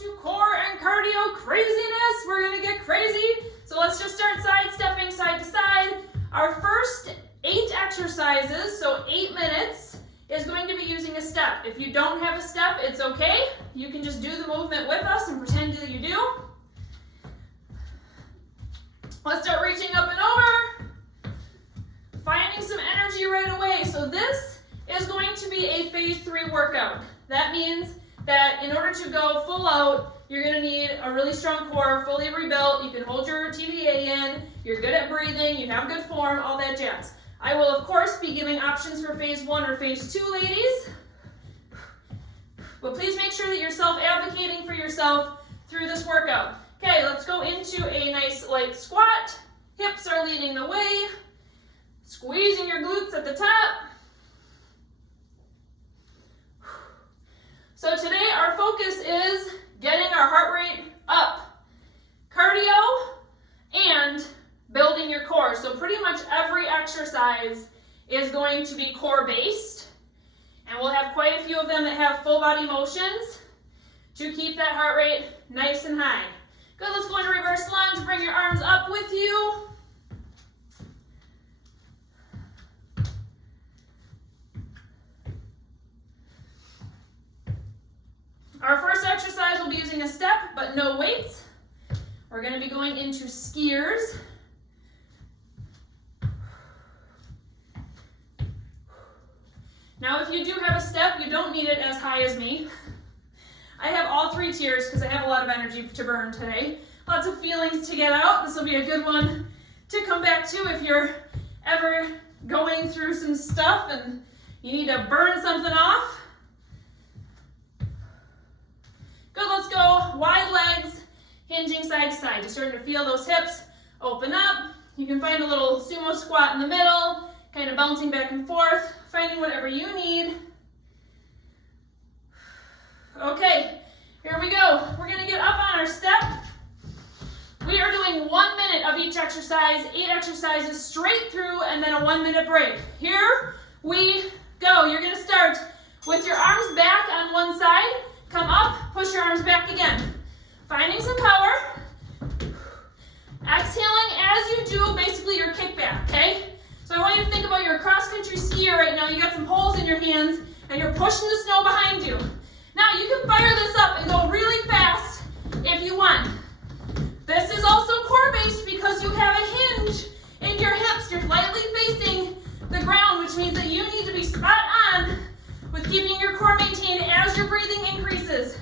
to core and cardio craziness. We're gonna get crazy. So let's just start sidestepping side to side. Our first 8 exercises, so 8 minutes, is going to be using a step. If you don't have a step, it's okay. You can just do the movement with us and pretend that you do. Let's start reaching up and over. Finding some energy right away. So this is going to be a phase 3 workout. That means that in order to go full out, you're gonna need a really strong core, fully rebuilt. You can hold your TVA in, you're good at breathing, you have good form, all that jazz. I will, of course, be giving options for phase 1 or phase 2, ladies. But please make sure that you're self-advocating for yourself through this workout. Okay, let's go into a nice light squat. Hips are leading the way. Squeezing your glutes at the top. So today our focus is getting our heart rate up. Cardio and building your core. So pretty much every exercise is going to be core based. And we'll have quite a few of them that have full body motions to keep that heart rate nice and high. Good, let's go into reverse lunge. Bring your arms up with you. Our first exercise will be using a step, but no weights. We're going to be going into skiers. Now, if you do have a step, you don't need it as high as me. I have all 3 tiers because I have a lot of energy to burn today. Lots of feelings to get out. This will be a good one to come back to if you're ever going through some stuff and you need to burn something off. Good, let's go. Wide legs, hinging side to side. Just starting to feel those hips open up. You can find a little sumo squat in the middle, kind of bouncing back and forth, finding whatever you need. Okay, here we go. We're gonna get up on our step. We are doing 1 minute of each exercise, 8 exercises straight through, and then a 1 minute break. Here we go. You're gonna start with your arms back on one side, come up, push your arms back again. Finding some power. Exhaling as you do basically your kickback, okay? So I want you to think about your cross-country skier right now. You got some holes in your hands and you're pushing the snow behind you. Now you can fire this up and go really fast if you want. This is also core-based because you have a hinge in your hips. You're lightly facing the ground, which means that you need to be spot on with keeping your core maintained as your breathing increases.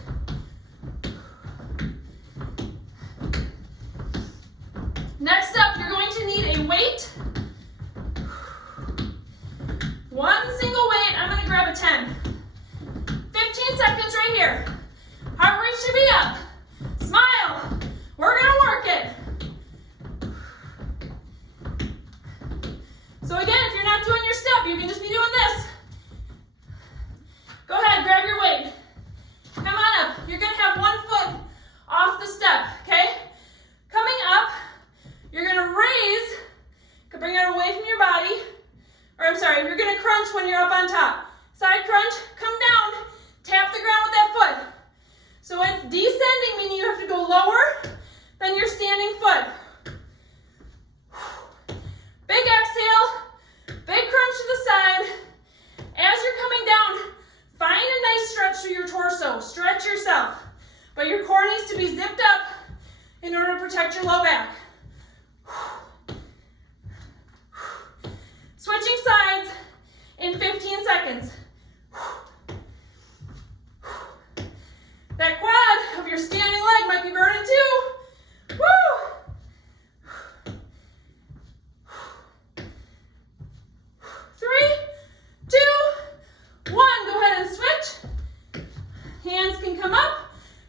Next up, you're going to need a weight. One single weight, I'm gonna grab a 10. 15 seconds right here. Heart rate should be up. Smile. We're gonna work it. So again, if you're not doing your step, you can just be doing this. Go ahead, grab your weight. Come on up. You're gonna have 1 foot off the step, okay? Coming up, you're gonna raise, bring it away from your body. Or I'm sorry, you're gonna crunch when you're up on top. Side crunch, come down, tap the ground with that foot. So it's descending, meaning you have to go lower than your standing foot. Big exhale, big crunch to the side. As you're coming down, find a nice stretch through your torso. Stretch yourself. But your core needs to be zipped up in order to protect your low back. Switching sides in 15 seconds. That quad of your standing leg might be burning too. Woo! 3, 2, 1. Go ahead and switch. Hands can come up.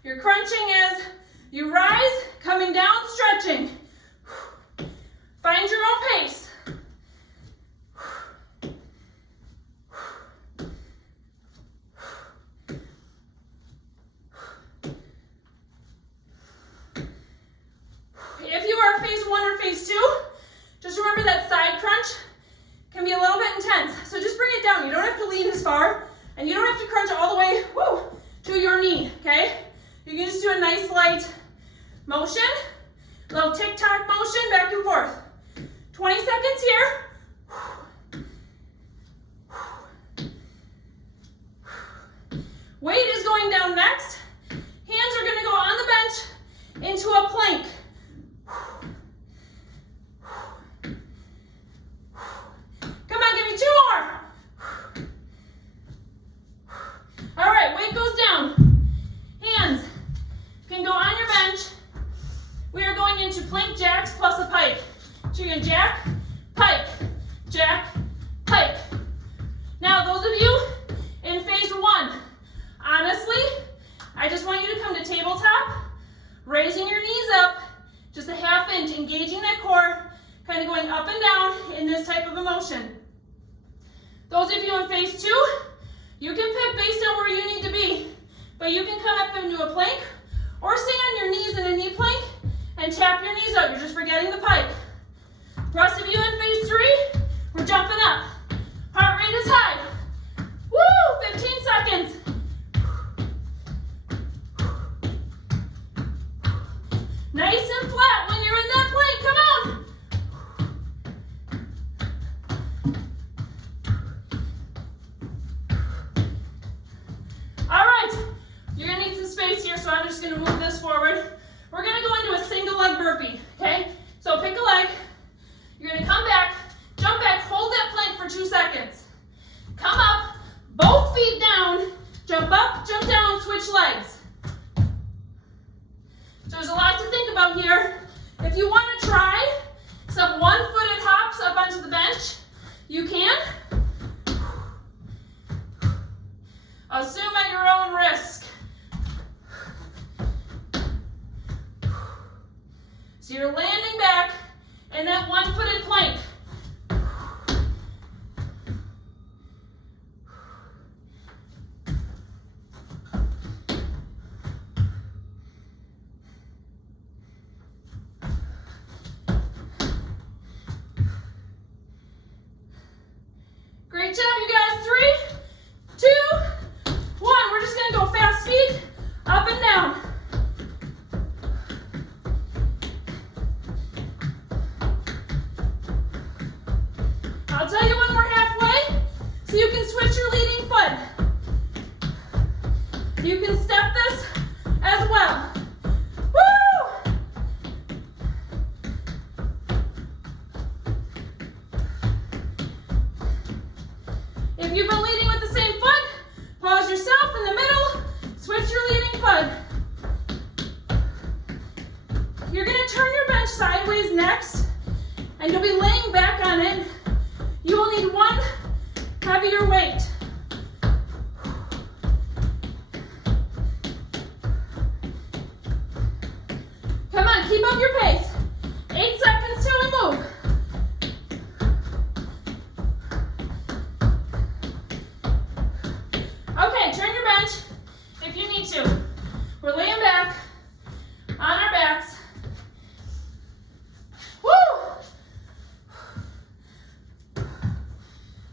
You're crunching as you rise, coming down, stretching. Find your own pace. light motion, little tick-tock motion back and forth. 20 seconds here. Weight is going down next. Hands are gonna go on the bench into a plank. Come on, give me 2 more. All right, weight goes down. Hands can go on your bench. We are going into plank jacks plus a pike. So you're gonna jack, pike, jack, pike. Now those of you in phase 1, honestly, I just want you to come to tabletop, raising your knees up, just a ½ inch, engaging that core, kind of going up and down in this type of a motion. Those of you in phase 2, you can pick based on where you need to be, but you can come up into a plank or stay on your knees in a knee plank and tap your knees up. You're just forgetting the pike. Rest of you in phase 3, we're jumping up. Heart rate is high. Woo, 15 seconds. Nice and flat when you're in that plank, come on. All right, you're gonna need some space here, so I'm just gonna move this forward. We're gonna go into a single leg burpee, okay? So pick a leg, you're gonna come back, jump back, hold that plank for 2 seconds. Come up, both feet down, jump up, jump down, switch legs. So there's a lot to think about here. If you want to try some one-footed hops up onto the bench, you can. Assume at your own risk. So you're landing back in that one-footed plank. Great job, you guys. 3, 2, 1. We're just gonna go fast feet, up and down. I'll tell you when we're halfway, so you can switch your leading foot. You can step this as well. Woo! If you've been leading with the same foot, pause yourself in the middle, switch your leading foot. You're gonna turn your bench sideways next, and you'll be laying back on it. You will need one heavier weight. Come on, keep up your pace. 8 seconds till we move. Okay, turn your bench if you need to. We're laying back on our backs. Woo!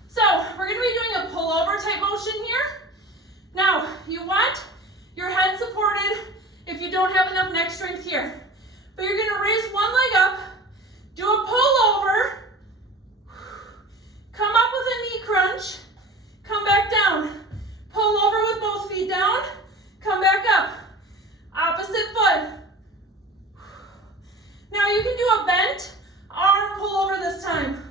So we're going to be doing a pullover type motion here. Now, you want your head supported if you don't have enough neck strength here. But you're going to raise one leg up, do a pullover, come up with a knee crunch, come back down. Pull over with both feet down, come back up. Opposite foot. Now you can do a bent arm pullover this time.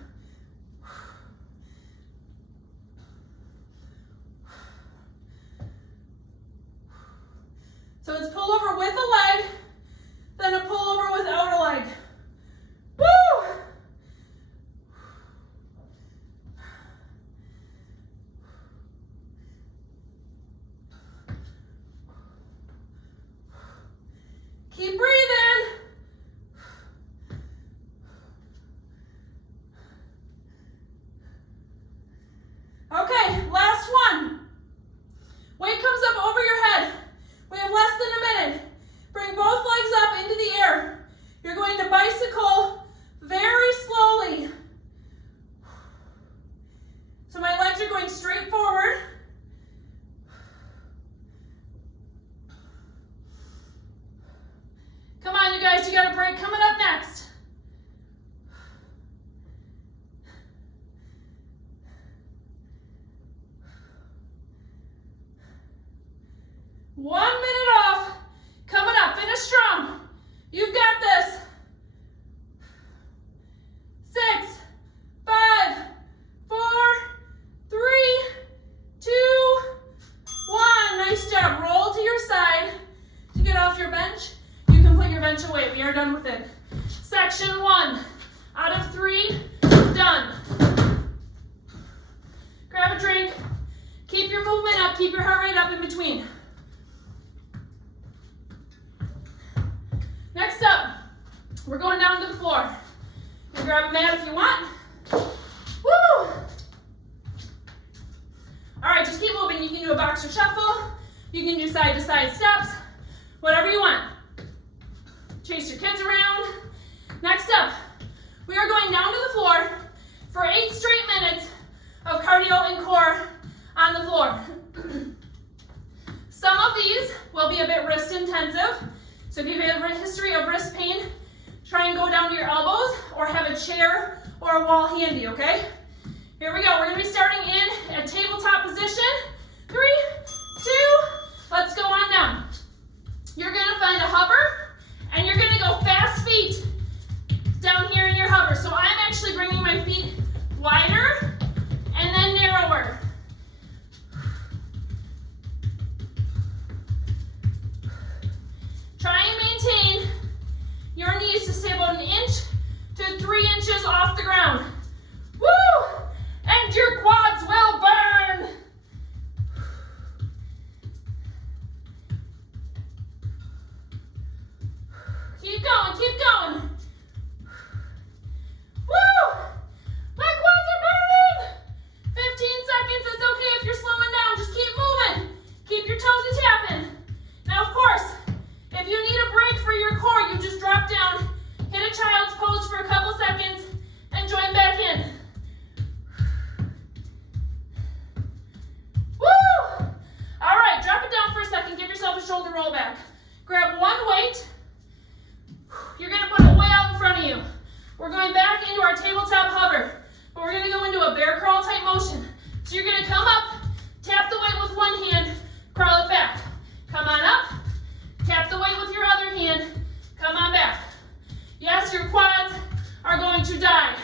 So it's pull over with a leg, then a pull over without a leg. Woo! Keep breathing. Okay, last one. Weight comes up over your head. We have less than a minute. Bring both legs up into the air. You're going to bicycle very slowly. So my legs are going straight forward. bench away. We are done with it. Section 1 out of 3, done. Grab a drink. Keep your movement up. Keep your heart rate up in between. Next up, we're going down to the floor. You can grab a mat if you want. Woo! All right, just keep moving. You can do a boxer shuffle. You can do side to side steps, whatever you want. Chase your kids around. Next up, we are going down to the floor for 8 straight minutes of cardio and core on the floor. Some of these will be a bit wrist intensive. So if you have a history of wrist pain, try and go down to your elbows or have a chair or a wall handy, okay? Here we go. We're going to be starting in a tabletop position. 3, 2, let's go on down. You're going to find a hover, and you're going to go fast feet down here in your hover. So I'm actually bringing my feet wider and then narrower. Try and maintain your knees to stay about 1 inch to 3 inches off the ground. Woo! And your quads will burn. Keep going, keep going. Woo! My quads are burning. 15 seconds, it's okay if you're slowing down. Just keep moving. Keep your toes tapping. Now, of course, if you need a break for your core, you just drop down, hit a child's pose for a couple seconds, and join back in. Woo! All right, drop it down for a second. Give yourself a shoulder roll back. Grab one weight. You're going to put it way out in front of you. We're going back into our tabletop hover, but we're going to go into a bear crawl type motion. So you're going to come up, tap the weight with one hand, crawl it back. Come on up, tap the weight with your other hand, come on back. Yes, your quads are going to die.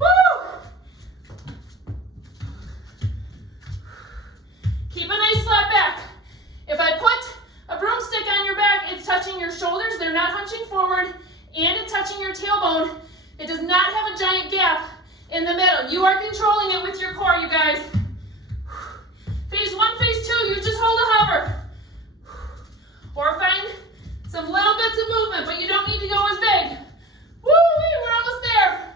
Woo! Keep a nice flat back. If I put a broomstick on your back, it's touching your shoulders, they're not hunching forward, and it's touching your tailbone. It does not have a giant gap in the middle. You are controlling it with your core, you guys. Phase 1, phase 2, you just hold a hover. Or find some little bits of movement, but you don't need to go as big. Woo-wee, we're almost there.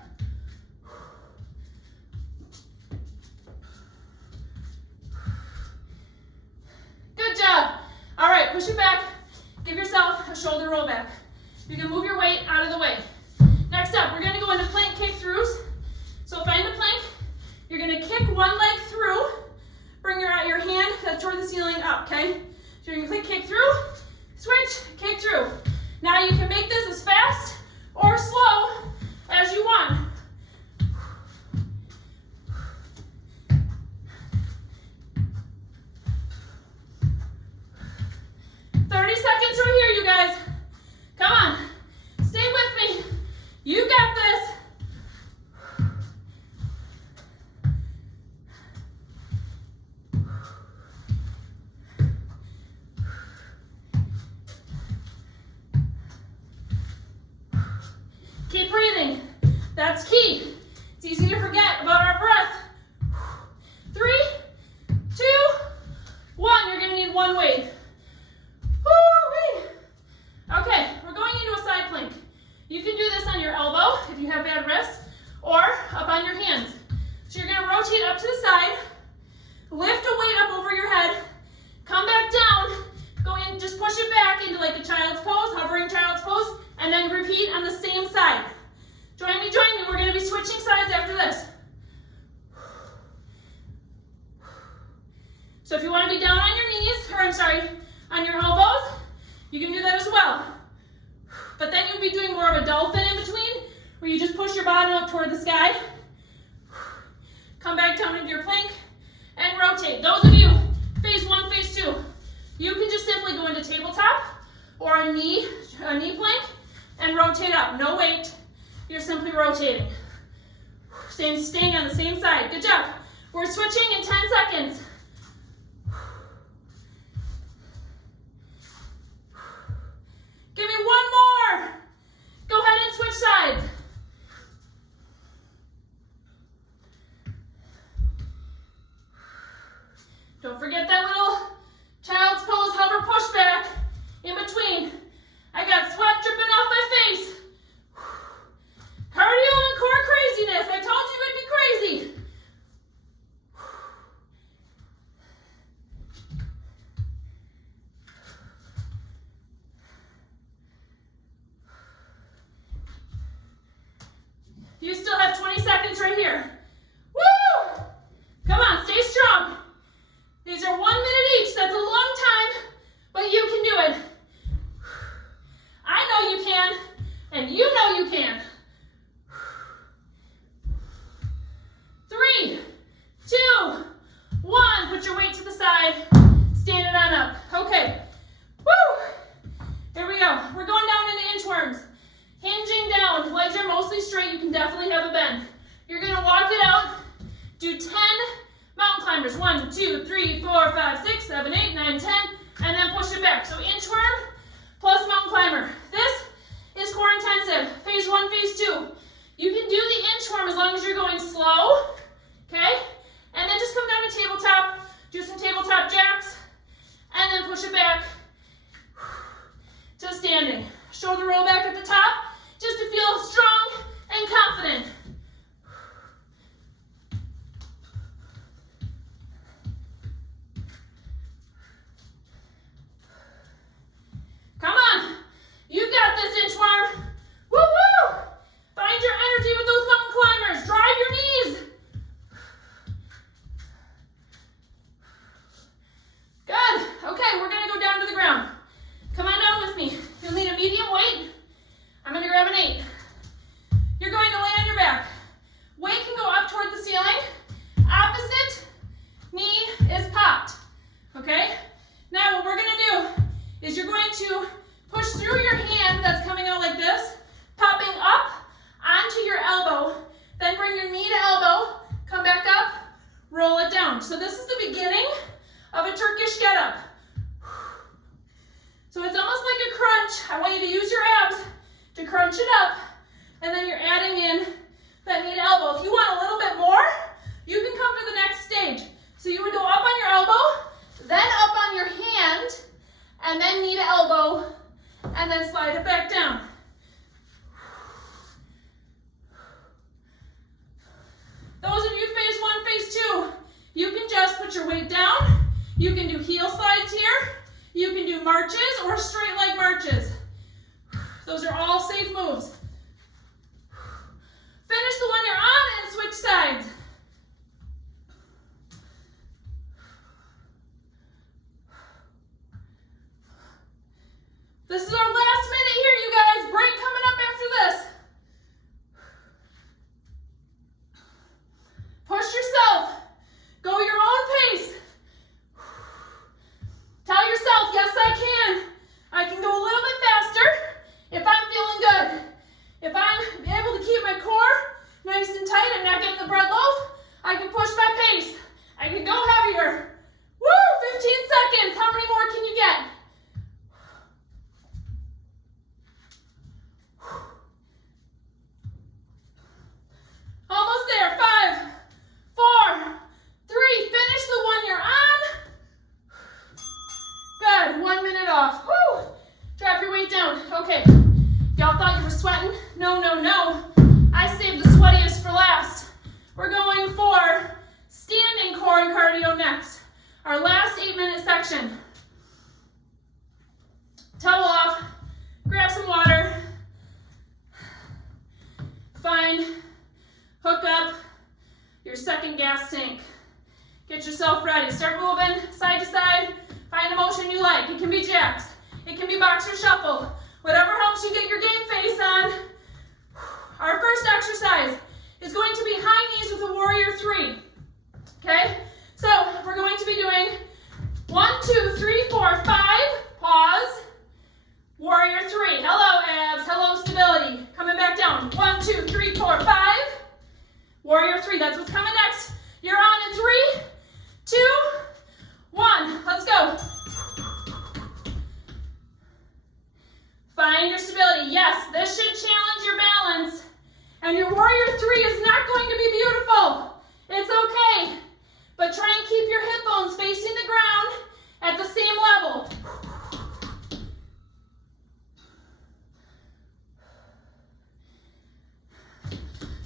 Good job. All right, push it back. Give yourself a shoulder roll back. You can move your weight out of the way. Next up, we're gonna go into plank kick-throughs. So find the plank. You're gonna kick one leg through. Bring your hand that's toward the ceiling up, okay? So you're gonna kick through, switch, kick through. Now you can make this as fast or slow as you want. Seconds right here, you guys. Come on. Stay with me. You got this. Keep breathing. That's key. It's easy to forget about our breath. 3, 2, 1. You're going to need one weight. Okay, we're going into a side plank. You can do this on your elbow if you have bad wrists, or up on your hands. So you're going to rotate up to the side, lift a weight up over your head, come back down, go in, just push it back into like a child's pose, hovering child's pose, and then repeat on the same side. Join me, we're going to be switching sides after this. So if you want to be down on your knees, on your elbows, you can do that as well. But then you'll be doing more of a dolphin in between, where you just push your bottom up toward the sky, come back down into your plank, and rotate. Those of you, phase 1, phase 2, you can just simply go into tabletop or a knee plank and rotate up. No weight, you're simply rotating. Staying on the same side. Good job. We're switching in 10 seconds. Give me one more. right here. Woo! Come on, stay strong. These are 1 minute each. That's a long time, but you can do it. I know you can, and you know you can. 3, 2, 1. Put your weight to the side. Stand it on up. Okay. Woo! Here we go. We're going down into inchworms. Hinging down. Legs are mostly straight. You can definitely have a bend. You're going to walk it out. Do 10 mountain climbers. 1, 2, 3, 4, 5, 6, 7, 8, 9, 10. And then push it back. So inchworm plus mountain climber. This is core intensive. Phase 1, phase 2. You can do the inchworm as long as you're going slow. Okay? And then just come down to tabletop. Do some tabletop jacks. And then push it back to standing. Shoulder roll back at the top just to feel strong and confident. Come on. You've got this, inchworm. Woo woo! Find your energy with those mountain climbers. Drive your knees. Good. Okay, we're going to go down to the ground. Come on down with me. You'll need a medium weight. I'm going to grab an 8. You're going to lay on your back. Weight can go up toward the ceiling. Opposite knee is popped. Okay? Now what we're going to do is you're going to push through your hand that's coming out like this, popping up onto your elbow, then bring your knee to elbow, come back up, roll it down. So this is the beginning of a Turkish get-up. So it's almost like a crunch. I want you to use your abs to crunch it up, and then you're adding in that knee to elbow. If you want a little bit more, you can come to the next stage. So you would go up on your elbow, then up on your hand, and then knee to elbow, and then slide it back down. Those of you phase 1, phase 2, you can just put your weight down. You can do heel slides here. You can do marches or straight leg marches. Those are all safe moves. Finish the one you're on and switch sides. This is our last minute here, you guys. Break coming up after this. Push yourself. Go your own pace. Tell yourself, yes, I can. I can go a little bit faster if I'm feeling good. If I'm able to keep my core nice and tight, I'm not getting the bread loaf, I can push my pace. I can go heavier. Woo, 15 seconds. How many more can you get? Almost there. 5, 4, 3. Finish the one you're on. Good. 1 minute off. Woo. Drop your weight down. Okay. Y'all thought you were sweating? No, no, no. I saved the sweatiest for last. We're going for standing core and cardio next. Our last 8-minute section. Towel off. Grab some water. Hook up your second gas tank. Get yourself ready. Start moving side to side. Find a motion you like. It can be jacks. It can be boxer shuffle. Whatever helps you get your game face on. Our first exercise is going to be high knees with a warrior 3. Okay? So we're going to be doing 1, 2, 3, 4, 5. Pause. Warrior 3. Hello, abs. Hello, stability. Coming back down. 1, 2, 3, 4, 5. Warrior 3. That's what's coming next. You're on in 3, 2, 1. Let's go. Find your stability. Yes, this should challenge your balance. And your warrior 3 is not going to be beautiful. It's okay. But try and keep your hip bones facing the ground at the same level.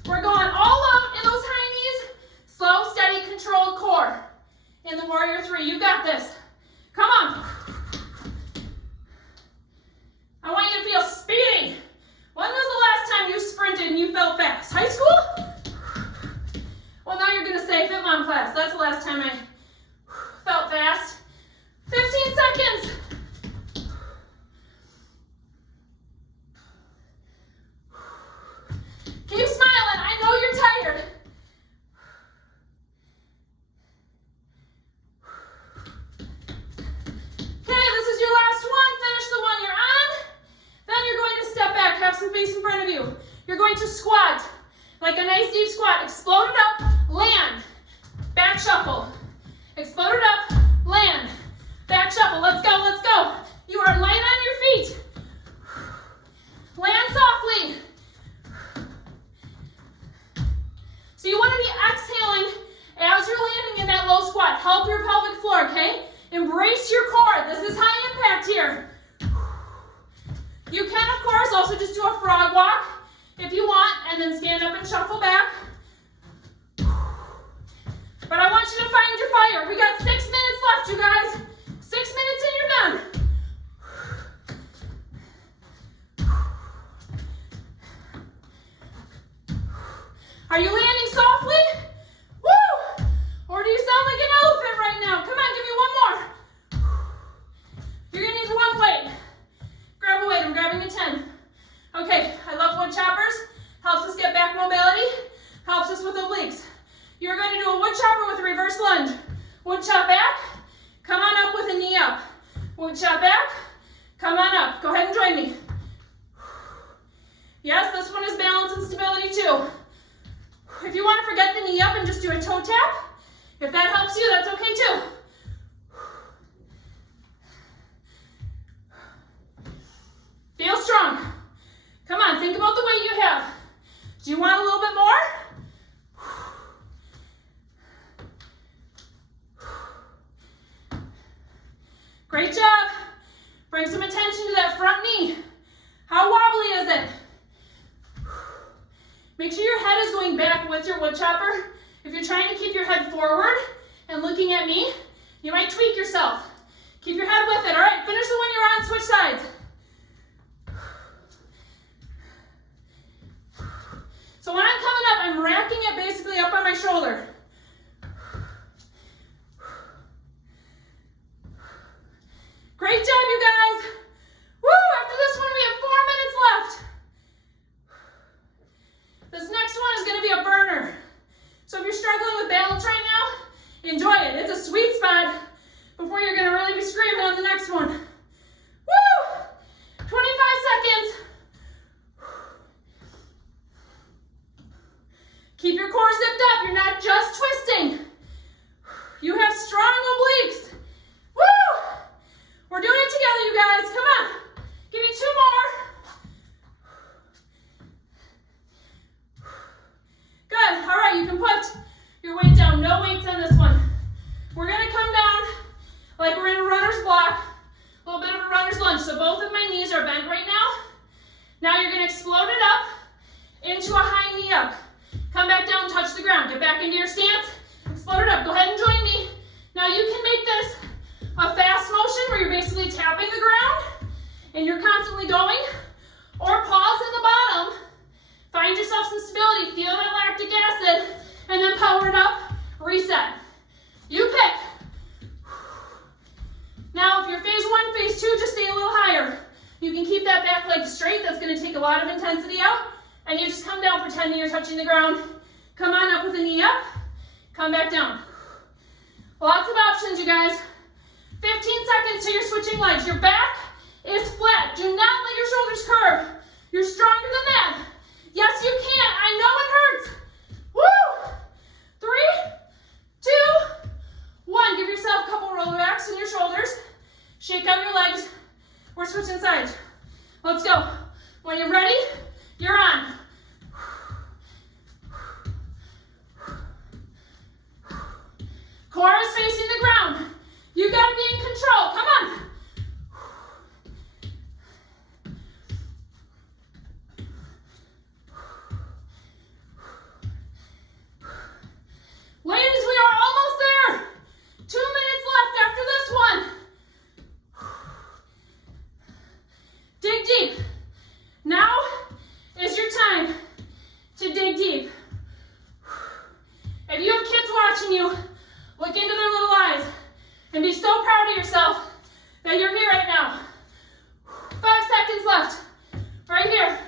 We're going all out in those high knees. Slow, steady, controlled core. In the warrior 3, you got this. Come on. I want you to feel speedy. When was the last time you sprinted and you felt fast? High school? space in front of you. You're going to squat, like a nice deep squat. Explode it up, land, back shuffle. Explode it up, land, back shuffle. Let's go, let's go. You are light on your feet. Land softly. So you want to be exhaling as you're landing in that low squat. Help your pelvic floor, okay? Embrace your core. This is high impact here. You can, of course, also just do a frog walk if you want, and then stand up and shuffle back. But I want you to find your fire. We got 6 minutes left, you guys. 6 minutes and you're done. Are you landing softly? Woo! Or do you sound like an elephant right now? Come on, give me one more. You're gonna need one weight. Grab a weight, I'm grabbing a 10. Okay, I love wood choppers. Helps us get back mobility. Helps us with obliques. You're going to do a wood chopper with a reverse lunge. Wood chop back, come on up with a knee up. Wood chop back, come on up. Go ahead and join me. Yes, this one is balance and stability too. If you want to forget the knee up and just do a toe tap, if that helps you, that's okay too. Feel strong. Come on, think about the weight you have. Do you want a little bit more? Great job. Bring some attention to that front knee. How wobbly is it? Make sure your head is going back with your wood chopper. If you're trying to keep your head forward and looking at me, you might tweak yourself. Keep your head with it. All right, finish the one you're on, switch sides. So when I'm coming up, I'm racking it basically up on my shoulder. Great job, you guys. Woo, after this one, we have 4 minutes left. This next one is gonna be a burner. So if you're struggling with balance right now, enjoy it. It's a sweet spot before you're gonna really be screaming on the next one. Woo, 25 seconds. Keep your core zipped up. You're not just twisting. You have strong obliques. Woo! We're doing it together, you guys. Come on. Give me 2 more. Good. All right, you can put your weight down. No weights on this one. We're going to come down like we're in a runner's block. A little bit of a runner's lunge. So both of my knees are bent right now. Now you're going to explode it up into a high knee up. Come back down, touch the ground. Get back into your stance. Explode it up. Go ahead and join me. Now you can make this a fast motion where you're basically tapping the ground and you're constantly going, or pause at the bottom. Find yourself some stability. Feel that lactic acid, and then power it up. Reset. You pick. Now, if you're phase 1, phase 2, just stay a little higher. You can keep that back leg straight. That's going to take a lot of intensity out. And you just come down pretending you're touching the ground. Come on up with a knee up. Come back down. Lots of options, you guys. 15 seconds till you're switching legs. Your back is flat. Do not let your shoulders curve. You're stronger than that. Yes, you can. I know it hurts. Woo! 3, 2, 1. Give yourself a couple rollbacks in your shoulders. Shake out your legs. We're switching sides. Let's go. When you're ready, you're on. Core is facing the ground. You gotta be in control. Come on. Ladies, we are almost there. 2 minutes left after this one. Dig deep. Now is your time to dig deep. If you have kids watching you, look into their little eyes and be so proud of yourself that you're here right now. 5 seconds left. Right here.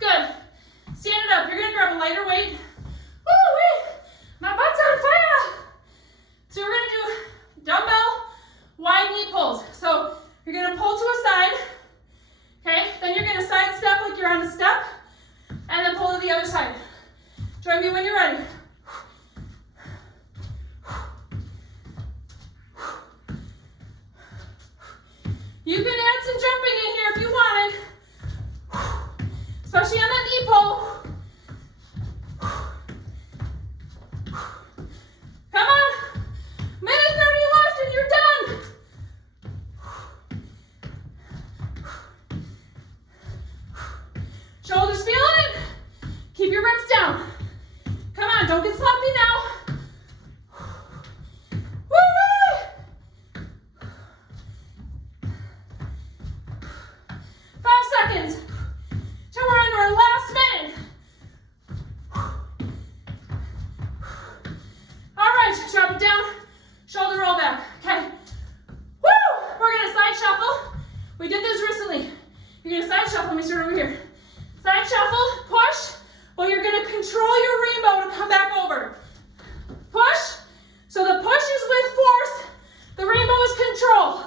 Good. Stand it up. You're gonna grab a lighter weight. Woo-wee! My butt's on fire! So we're gonna do dumbbell wide knee pulls. So you're gonna pull to a You can add some jumping in here if you wanted, especially on that knee pull. Come on, minute 30 left and you're done. Shoulders feeling it? Keep your reps down. Come on, don't get sloppy now. Woo-wee! 5 seconds. Till we're into our last minute. All right, drop it down. Shoulder roll back. Okay. Woo! We're gonna side shuffle. We did this recently. You're gonna side shuffle. Let me start over here. Side shuffle, push. Well, you're gonna control your rainbow to come back over. Push. So the push is with force. The rainbow is control.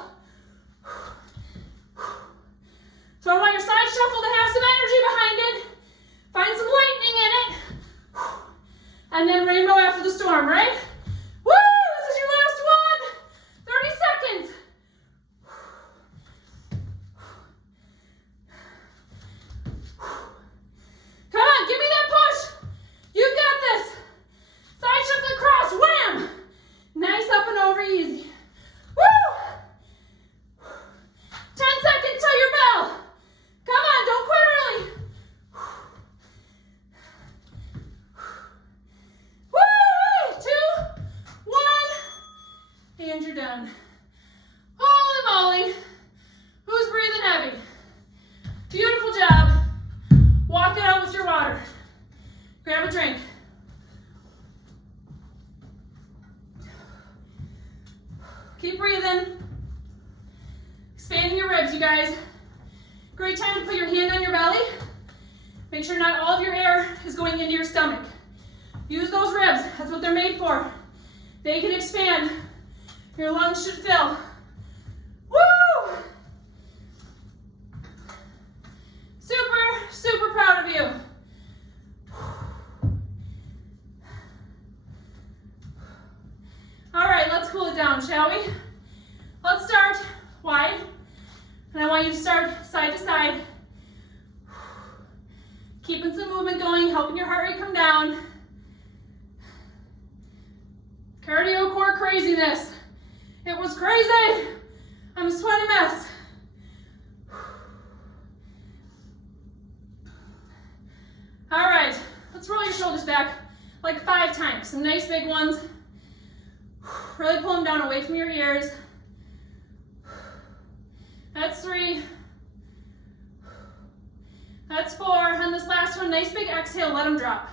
So I want your side shuffle to have some energy behind it. Find some lightning in it. And then rainbow after the storm, right? Woo! This is your last one. 30 seconds. Come on, give me that push. You've got this. Side shuffle across, wham! Nice up and over, easy. Woo! 10 seconds till your bell. Come on, don't quit early. Woo! 2, 1, and you're done. Holy moly. Who's breathing heavy? Beautiful job. Walk it out with your water. Grab a drink. Keep breathing. Expanding your ribs, you guys. Great time to put your hand on your belly. Make sure not all of your air is going into your stomach. Use those ribs. That's what they're made for. They can expand. Your lungs should fill. Woo! Super, super proud of you. All right, let's cool it down, shall we? Let's start wide, and I want you to start side to side. Keeping some movement going, helping your heart rate come down. Cardio core craziness. It was crazy. I'm a sweaty mess. All right, let's roll your shoulders back like 5 times. Some nice big ones. Really pull them down away from your ears. That's 3. That's 4. On this last one, nice big exhale, let them drop.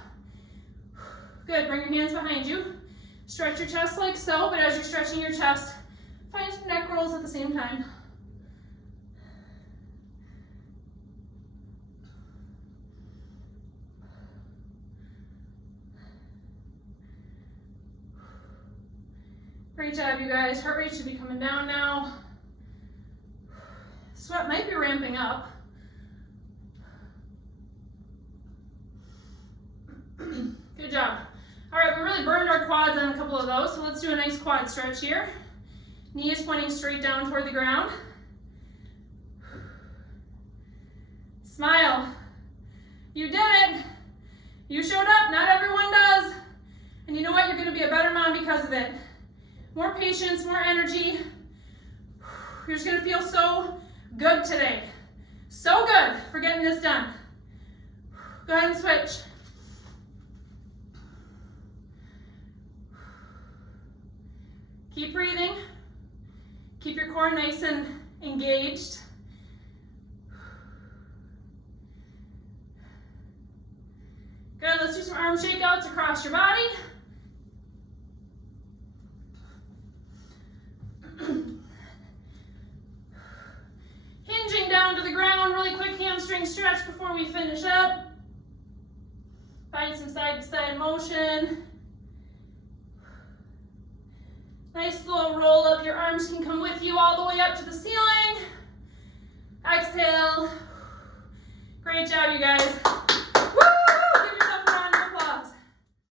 Good, bring your hands behind you. Stretch your chest like so, but as you're stretching your chest, find some neck rolls at the same time. Great job, you guys. Heart rate should be coming down now. Sweat might be ramping up. Good job. All right, we really burned our quads on a couple of those, so let's do a nice quad stretch here. Knee is pointing straight down toward the ground. Smile. You did it. You showed up. Not everyone does. And you know what? You're going to be a better mom because of it. More patience, more energy. You're just going to feel so good today. So good for getting this done. Go ahead and switch. Keep breathing. Keep your core nice and engaged. Good, let's do some arm shakeouts across your body. Hinging down to the ground, really quick hamstring stretch before we finish up. Find some side-to-side motion. Nice little roll up. Your arms can come with you all the way up to the ceiling. Exhale. Great job, you guys.